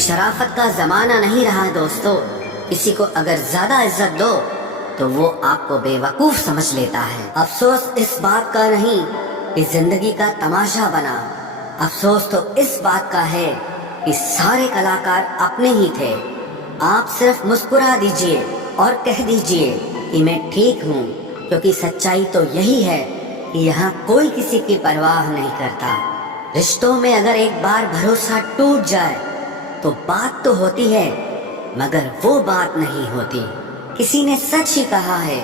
شرافت کا زمانہ نہیں رہا دوستو. کسی کو اگر زیادہ عزت دو تو وہ آپ کو بے وقوف سمجھ لیتا ہے. افسوس اس بات کا نہیں کہ زندگی کا تماشا بنا. افسوس تو اس بات کا ہے کہ سارے کلاکار اپنے ہی تھے. آپ صرف مسکرا دیجئے اور کہہ دیجئے کہ میں ٹھیک ہوں، کیونکہ سچائی تو یہی ہے کہ یہاں کوئی کسی کی پرواہ نہیں کرتا. رشتوں میں اگر ایک بار بھروسہ ٹوٹ جائے تو بات تو ہوتی ہے مگر وہ بات نہیں ہوتی. کسی نے سچ ہی کہا ہے،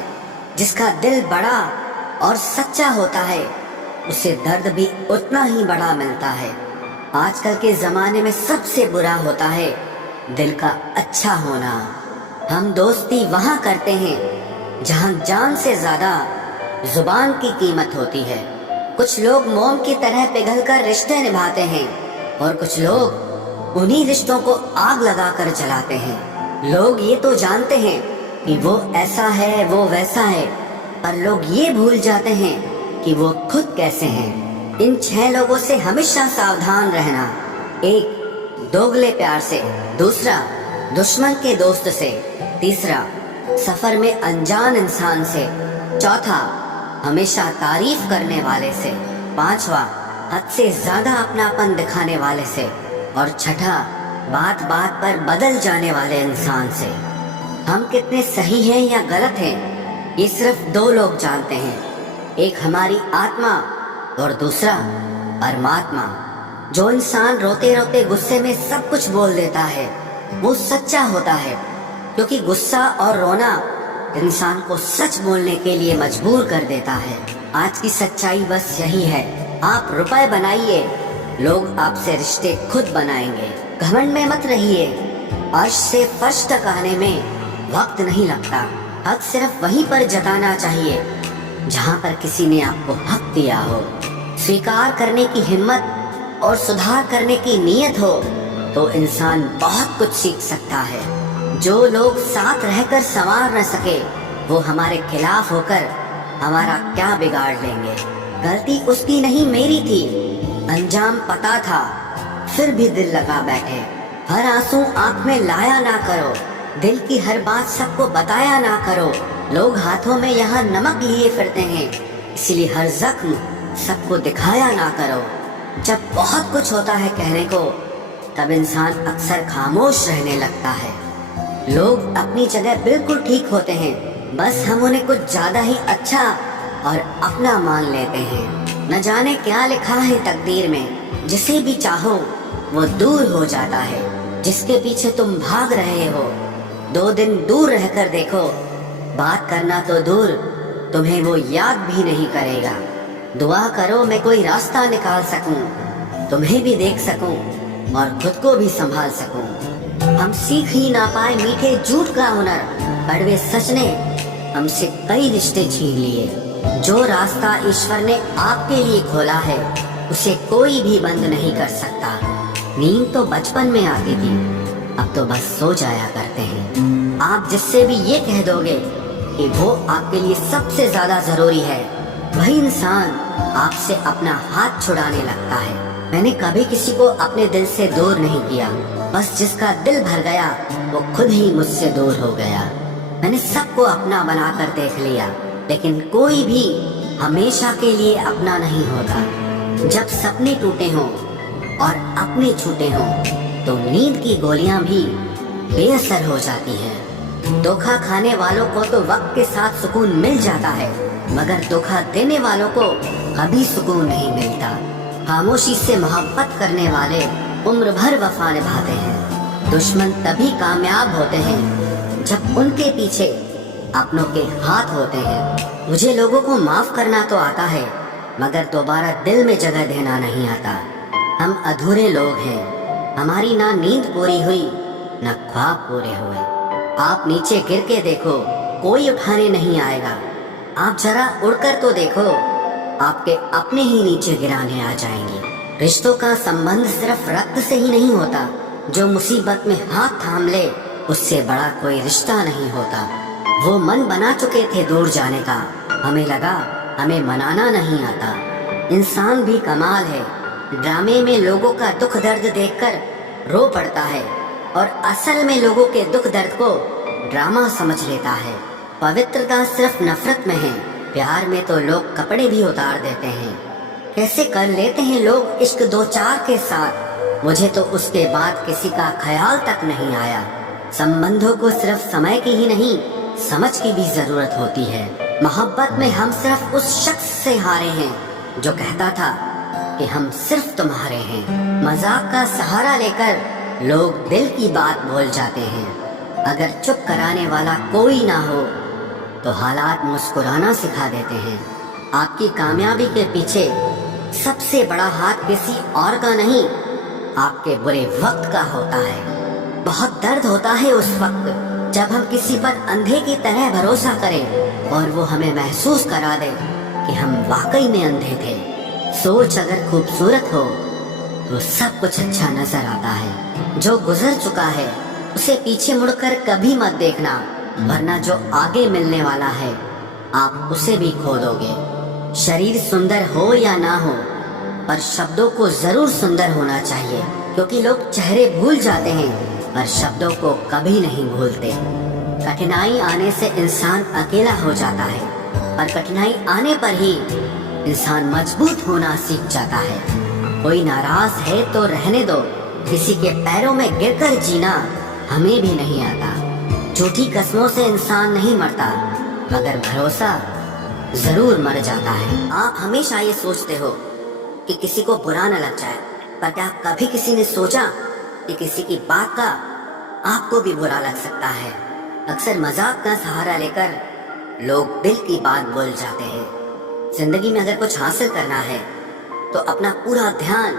جس کا دل بڑا اور سچا ہوتا ہے اسے درد بھی اتنا ہی بڑا ملتا ہے. آج کل کے زمانے میں سب سے برا ہوتا ہے دل کا اچھا ہونا. ہم دوستی وہاں کرتے ہیں جہاں جان سے زیادہ زبان کی قیمت ہوتی ہے. کچھ لوگ موم کی طرح پگھل کر رشتے نبھاتے ہیں اور کچھ لوگ انہی رشتوں کو آگ لگا کر جلاتے ہیں. لوگ یہ تو جانتے ہیں کہ وہ ایسا ہے وہ ویسا ہے، پر لوگ یہ بھول جاتے ہیں کہ وہ خود کیسے ہیں. ان 6 لوگوں سے ہمیشہ ساودھان رہنا. ایک، دوگلے پیار سے. دوسرا، دشمن کے دوست سے. تیسرا، سفر میں انجان انسان سے. چوتھا، ہمیشہ تعریف کرنے والے سے. پانچواں، حد سے زیادہ اپناپن دکھانے والے سے. اور چھٹا، بات بات پر بدل جانے والے انسان سے. ہم کتنے صحیح ہیں یا غلط ہیں یہ صرف 2 لوگ جانتے ہیں. ایک ہماری آتما اور دوسرا پرماتما. جو انسان روتے روتے غصے میں سب کچھ بول دیتا ہے وہ سچا ہوتا ہے، کیونکہ غصہ اور رونا انسان کو سچ بولنے کے لیے مجبور کر دیتا ہے. آج کی سچائی بس یہی ہے. آپ روپے بنائیے، لوگ آپ سے رشتے خود بنائیں گے. گھمنڈ میں مت رہیے. عرش سے فرش تک آنے میں وقت نہیں لگتا. حق صرف وہیں پر جتانا چاہیے جہاں پر کسی نے آپ کو حق دیا ہو. سویکار کرنے کی ہمت اور سدھار کرنے کی نیت ہو تو انسان بہت کچھ سیکھ سکتا ہے. جو لوگ ساتھ رہ کر سنوار نہ سکے وہ ہمارے خلاف ہو کر ہمارا کیا بگاڑ لیں گے. غلطی اس کی نہیں میری تھی، انجام پتا تھا پھر بھی دل لگا بیٹھے. ہر آنسو آنکھ میں لایا نہ کرو، دل کی ہر بات سب کو بتایا نہ کرو. لوگ ہاتھوں میں یہاں نمک لیے پھرتے ہیں، اسی لیے ہر زخم سب کو دکھایا نہ کرو. جب بہت کچھ ہوتا ہے کہنے کو تب انسان اکثر خاموش رہنے لگتا ہے. لوگ اپنی جگہ بالکل ٹھیک ہوتے ہیں، بس ہم انہیں کچھ زیادہ ہی اچھا اور اپنا مان لیتے ہیں. نہ جانے کیا لکھا ہے تقدیر میں، جسے بھی چاہو وہ دور ہو جاتا ہے. جس کے پیچھے تم بھاگ رہے ہو 2 دن دور رہ کر دیکھو، بات کرنا تو دور تمہیں وہ یاد بھی نہیں کرے گا. دعا کرو میں کوئی راستہ نکال سکوں، تمہیں بھی دیکھ سکوں اور خود کو بھی سنبھال سکوں. ہم سیکھ ہی نہ پائے میٹھے جھوٹ کا ہنر، کڑوے سچ نے ہم سے کئی رشتے چھین لیے. جو راستہ ایشور نے آپ کے لیے کھولا ہے اسے کوئی بھی بند نہیں کر سکتا. نیند تو بچپن میں آتی تھی، اب تو بس سو جایا کرتے ہیں. آپ جس سے بھی یہ کہہ دو گے کہ وہ آپ کے لیے سب سے زیادہ ضروری ہے، وہی انسان آپ سے اپنا ہاتھ چھڑانے لگتا ہے. میں نے کبھی کسی کو اپنے دل سے دور نہیں کیا، بس جس کا دل بھر گیا وہ خود ہی مجھ سے دور ہو گیا. میں نے سب کو اپنا بنا کر دیکھ لیا، لیکن کوئی بھی ہمیشہ کے لیے اپنا نہیں ہوتا. جب سپنے ٹوٹے ہوں اور اپنے چھوٹے ہوں تو نیند کی گولیاں بھی بے اثر ہو جاتی ہیں. دھوکا کھانے والوں کو تو وقت کے ساتھ سکون مل جاتا ہے، مگر دھوکا دینے والوں کو کبھی سکون نہیں ملتا. خاموشی سے محبت کرنے والے عمر بھر وفا نبھاتے ہیں. دشمن تبھی کامیاب ہوتے ہیں جب ان کے پیچھے اپنوں کے ہاتھ ہوتے ہیں. مجھے لوگوں کو معاف کرنا تو آتا ہے مگر دوبارہ دل میں جگہ دینا نہیں آتا. ہم ادھورے لوگ ہیں، ہماری نہ نیند پوری ہوئی نہ خواب پورے ہوئے. آپ نیچے گر کے دیکھو، کوئی اٹھانے نہیں آئے گا. آپ ذرا اڑ کر تو دیکھو، آپ کے اپنے ہی نیچے گرانے آ جائیں گے. رشتوں کا سمبندھ صرف رکت سے ہی نہیں ہوتا. جو مصیبت میں ہاتھ تھام لے اس سے بڑا کوئی رشتہ نہیں ہوتا. وہ من بنا چکے تھے دور جانے کا، ہمیں لگا ہمیں منانا نہیں آتا. انسان بھی کمال ہے، ڈرامے میں لوگوں کا دکھ درد دیکھ کر رو پڑتا ہے और असल में लोगों के दुख दर्द को ड्रामा समझ लेता है। पवित्रता सिर्फ नफरत में है, प्यार में तो लोग कपड़े भी उतार देते हैं। कैसे कर लेते हैं लोग इश्क दो चार के साथ, मुझे तो उसके बाद किसी का ख्याल तक नहीं आया। संबंधों को सिर्फ समय की ही नहीं, समझ की भी जरूरत होती है। मोहब्बत में हम सिर्फ उस शख्स से हारे हैं जो कहता था कि हम सिर्फ तुम्हारे हैं। मजाक का सहारा लेकर लोग दिल की बात भूल जाते हैं। अगर चुप कराने वाला कोई ना हो तो हालात मुस्कुराना सिखा देते हैं। आपकी कामयाबी के पीछे सबसे बड़ा हाथ किसी और का नहीं, आपके बुरे वक्त का होता है। बहुत दर्द होता है उस वक्त जब हम किसी पर अंधे की तरह भरोसा करें और वो हमें महसूस करा दे कि हम वाकई में अंधे थे। सोच अगर खूबसूरत हो तो सब कुछ अच्छा नजर आता है। जो गुजर चुका है उसे पीछे मुड़कर कभी मत देखना, वरना जो आगे मिलने वाला है आप उसे भी खो दोगे। शरीर सुंदर हो या ना हो, पर शब्दों को जरूर सुंदर होना चाहिए, क्योंकि लोग चेहरे भूल जाते हैं पर शब्दों को कभी नहीं भूलते। कठिनाई आने से इंसान अकेला हो जाता है, पर कठिनाई आने पर ही इंसान मजबूत होना सीख जाता है। कोई नाराज है तो रहने दो, किसी के पैरों में गिरकर जीना हमें भी नहीं आता। झूठी कसमों से इंसान नहीं मरता, मगर भरोसा जरूर मर जाता है। आप हमेशा ये सोचते हो कि किसी को बुरा न लग जाए, पर क्या कभी किसी ने सोचा कि किसी की बात का आपको भी बुरा लग सकता है? अक्सर मजाक का सहारा लेकर लोग दिल की बात बोल जाते हैं। जिंदगी में अगर कुछ हासिल करना है तो अपना पूरा ध्यान,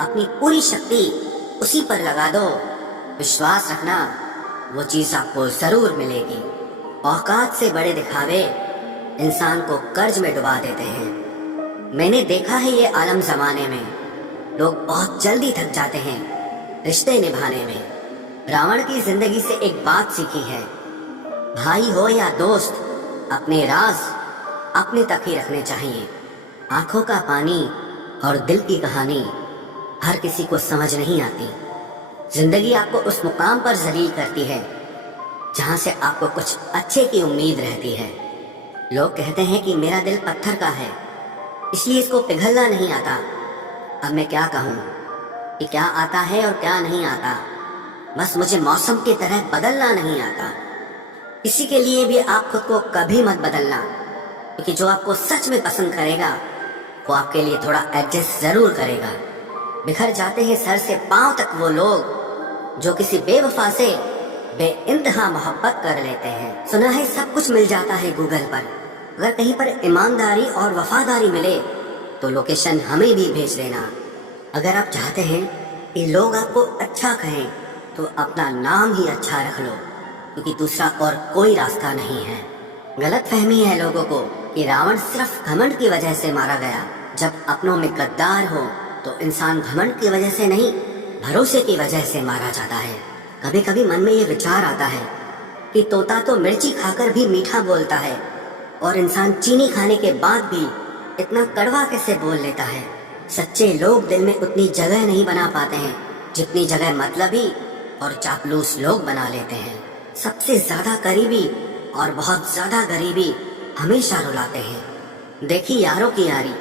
अपनी पूरी शक्ति उसी पर लगा दो। विश्वास रखना, वो चीज आपको जरूर मिलेगी। औकात से बड़े दिखावे इंसान को कर्ज में डुबा देते हैं। मैंने देखा है ये आलम जमाने में लोग बहुत जल्दी थक जाते हैं रिश्ते निभाने में। रावण की जिंदगी से एक बात सीखी है, भाई हो या दोस्त, अपने राज अपने तक ही रखने चाहिए। आंखों का पानी और दिल की कहानी हर किसी को समझ नहीं आती। जिंदगी आपको उस मुकाम पर जलील करती है जहां से आपको कुछ अच्छे की उम्मीद रहती है। लोग कहते हैं कि मेरा दिल पत्थर का है, इसलिए इसको पिघलना नहीं आता। अब मैं क्या कहूँ कि क्या आता है और क्या नहीं आता, बस मुझे मौसम की तरह बदलना नहीं आता। किसी के लिए भी आप खुद को कभी मत बदलना, क्योंकि जो आपको सच में पसंद करेगा वो आपके लिए थोड़ा एडजस्ट जरूर करेगा। बिखर जाते हैं सर से पांव तक वो लोग जो किसी बेवफा से बेइंतहा मोहब्बत कर लेते हैं। सुना है सब कुछ मिल जाता है गूगल पर, अगर कहीं पर ईमानदारी और वफादारी मिले तो लोकेशन हमें भी भेज देना। अगर आप चाहते हैं कि लोग आपको अच्छा कहें तो अपना नाम ही अच्छा रख लो, क्योंकि दूसरा और कोई रास्ता नहीं है। गलत फहमी है लोगों को कि रावण सिर्फ घमंड की वजह से मारा गया। जब अपनों में गद्दार हो तो इंसान घमंड की वजह से नहीं, भरोसे की वजह से मारा जाता है। कभी कभी मन में ये विचार आता है कि तोता तो मिर्ची खाकर भी मीठा बोलता है, और इंसान चीनी खाने के बाद भी इतना कड़वा कैसे बोल लेता है। सच्चे लोग दिल में उतनी जगह नहीं बना पाते हैं जितनी जगह मतलबी और चापलूस लोग बना लेते हैं। सबसे ज्यादा करीबी और बहुत ज्यादा गरीबी हमेशा रुलाते हैं। देखी यारों की यारी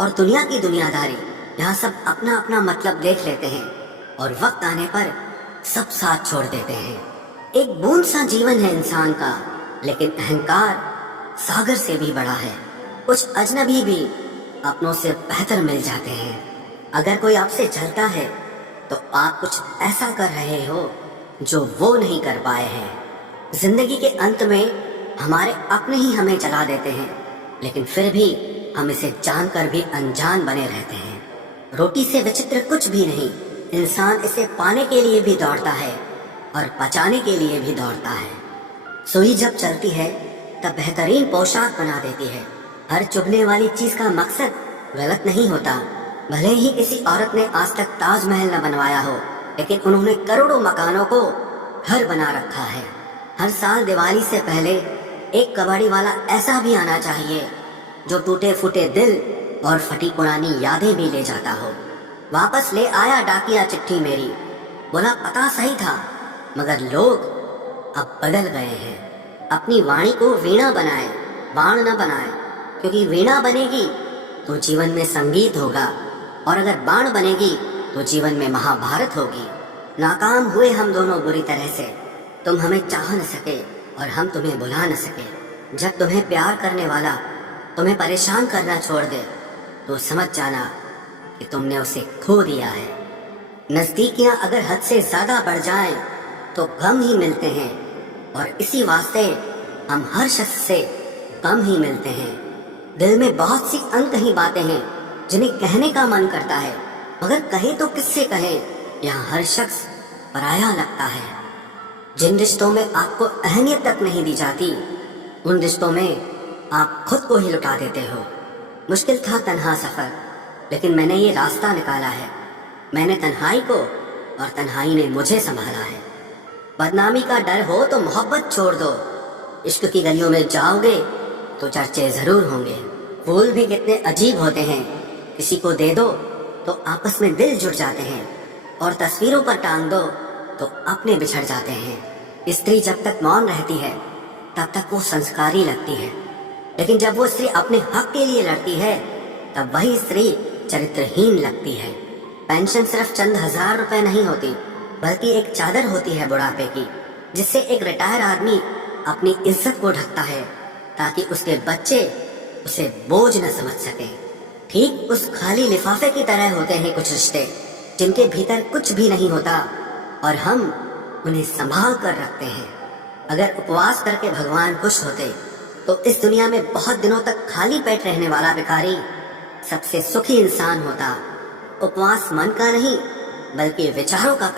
और दुनिया की दुनियादारी, यहाँ सब अपना अपना मतलब देख लेते हैं और वक्त आने पर सब साथ छोड़ देते हैं। एक बूंद सा जीवन है इंसान का, लेकिन अहंकार सागर से भी बड़ा है। कुछ अजनबी भी अपनों से बेहतर मिल जाते हैं। अगर कोई आपसे जलता है तो आप कुछ ऐसा कर रहे हो जो वो नहीं कर पाए हैं। जिंदगी के अंत में हमारे अपने ही हमें जला देते हैं, लेकिन फिर भी हम इसे जानकर भी अनजान बने रहते हैं। रोटी से विचित्र कुछ भी नहीं, इंसान इसे पाने के लिए भी दौड़ता है और पचाने के लिए भी दौड़ता है। सुई जब चलती है तब बेहतरीन पोशाक बना देती है। हर चुभने वाली चीज का मकसद गलत नहीं होता। भले ही किसी औरत ने आज तक ताजमहल न बनवाया हो, लेकिन उन्होंने करोड़ों मकानों को घर बना रखा है। हर साल दिवाली से पहले एक कबाड़ी वाला ऐसा भी आना चाहिए जो टूटे फूटे दिल और फटी पुरानी यादें भी ले जाता हो। वापस ले आया डाकिया चिट्ठी मेरी, बोला पता सही था मगर लोग अब बदल गए हैं। अपनी वाणी को वीणा बनाए, बाण न बनाए, क्योंकि वीणा बनेगी तो जीवन में संगीत होगा, और अगर बाण बनेगी तो जीवन में महाभारत होगी। नाकाम हुए हम दोनों बुरी तरह से, तुम हमें चाह न सके और हम तुम्हें बुला न सके। जब तुम्हें प्यार करने वाला तुम्हें परेशान करना छोड़ दे तो समझ जाना कि तुमने उसे खो दिया है। नजदीकियां अगर हद से ज्यादा बढ़ जाएं तो गम ही मिलते हैं, और इसी वास्ते हम हर शख्स से कम ही मिलते हैं। दिल में बहुत सी अनकही बातें हैं जिन्हें कहने का मन करता है, मगर कहे तो किससे कहे, यहाँ हर शख्स पराया लगता है। जिन रिश्तों में आपको अहमियत तक नहीं दी जाती, उन रिश्तों में आप खुद को ही लुटा देते हो। मुश्किल था तन्हा सफर, लेकिन मैंने ये रास्ता निकाला है। मैंने तन्हाई को और तन्हाई ने मुझे संभाला है। बदनामी का डर हो तो मोहब्बत छोड़ दो। इश्क की गलियों में जाओगे तो चर्चे जरूर होंगे। फूल भी कितने अजीब होते हैं, किसी को दे दो तो आपस में दिल जुड़ जाते हैं, और तस्वीरों पर टांग दो तो अपने बिछड़ जाते हैं। स्त्री जब तक मौन रहती है तब तक वो संस्कारी लगती है, लेकिन जब वो स्त्री अपने हक के लिए लड़ती है तब वही स्त्री चरित्रहीन लगती है। पेंशन सिर्फ चंद हजार रुपए नहीं होती, बल्कि एक चादर होती है बुढ़ापे की, जिससे एक रिटायर आदमी अपनी इज्जत को ढकता है ताकि उसके बच्चे उसे बोझ न समझ सके। ठीक उस खाली लिफाफे की तरह होते हैं कुछ रिश्ते, जिनके भीतर कुछ भी नहीं होता और हम उन्हें संभाल कर रखते हैं। अगर उपवास करके भगवान खुश होते तो इस दुनिया में बहुत दिनों तक खाली पेट रहने वाला भिखारी सबसे सुखी इंसान होता। उपवास मन का नहीं, बल्कि विचारों का